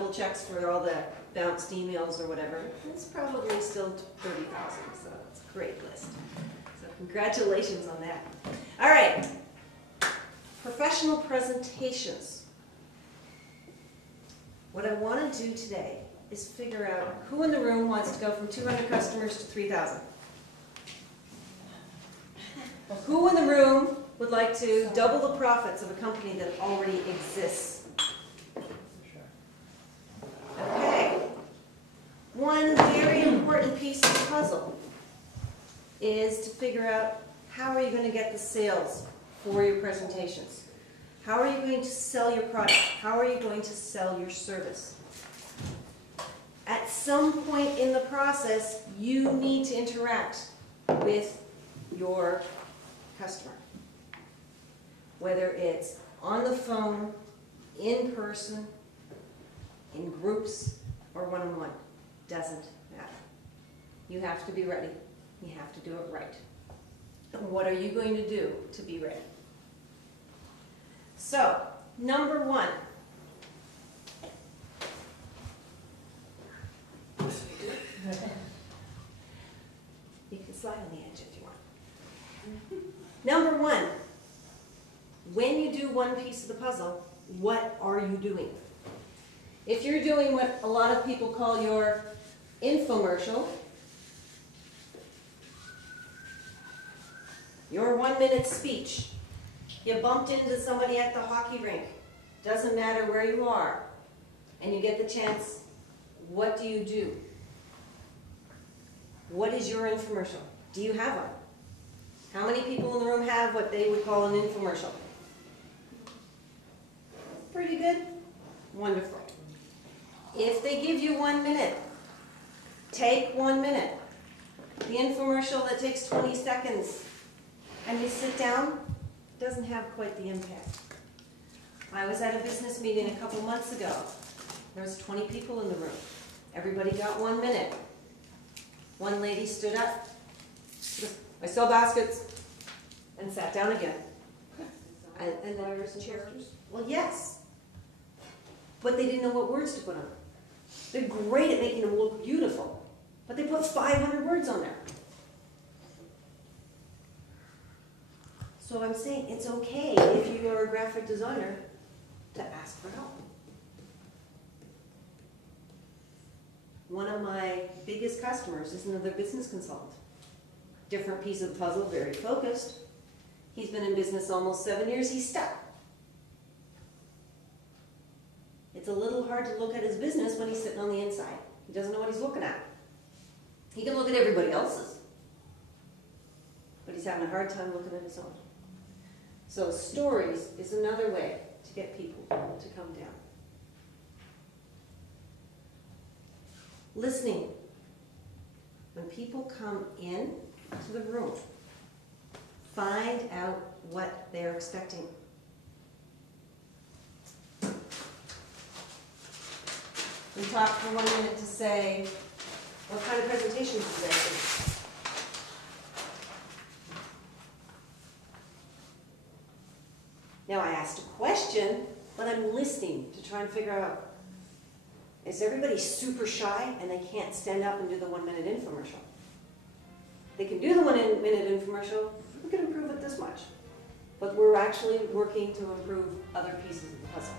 double checks for all the bounced emails or whatever, it's probably still 30,000, so it's a great list. So congratulations on that. All right, professional presentations. What I want to do today is figure out who in the room wants to go from 200 customers to 3,000. Who in the room would like to double the profits of a company that already exists? Okay. One very important piece of the puzzle is to figure out how are you going to get the sales for your presentations? How are you going to sell your product? How are you going to sell your service? At some point in the process, you need to interact with your customer. Whether it's on the phone, in person, in groups, or one-on-one, doesn't matter. You have to be ready. You have to do it right. And what are you going to do to be ready? So, number one. You can slide on the edge if you want. Number one, when you do one piece of the puzzle, what are you doing? If you're doing what a lot of people call your infomercial, your 1-minute speech, you bumped into somebody at the hockey rink, doesn't matter where you are, and you get the chance, what do you do? What is your infomercial? Do you have one? How many people in the room have what they would call an infomercial? Pretty good? Wonderful. If they give you 1 minute, take 1 minute. The infomercial that takes 20 seconds and you sit down doesn't have quite the impact. I was at a business meeting a couple months ago. There was 20 people in the room. Everybody got 1 minute. One lady stood up, I sell baskets, and sat down again. And then there was chairs. Well, yes. But they didn't know what words to put on. They're great at making them look beautiful, but they put 500 words on there. So I'm saying it's okay if you are a graphic designer to ask for help. One of my biggest customers is another business consultant. Different piece of the puzzle, very focused. He's been in business almost 7 years. He's stuck. It's a little hard to look at his business when he's sitting on the inside. He doesn't know what he's looking at. He can look at everybody else's, but he's having a hard time looking at his own. So stories is another way to get people to come down. Listening. When people come in to the room, find out what they're expecting. We talk for 1 minute to say, what kind of presentations do they do? Now I asked a question, but I'm listening to try and figure out, is everybody super shy and they can't stand up and do the 1 minute infomercial? They can do the 1 minute infomercial, we can improve it this much. But we're actually working to improve other pieces of the puzzle.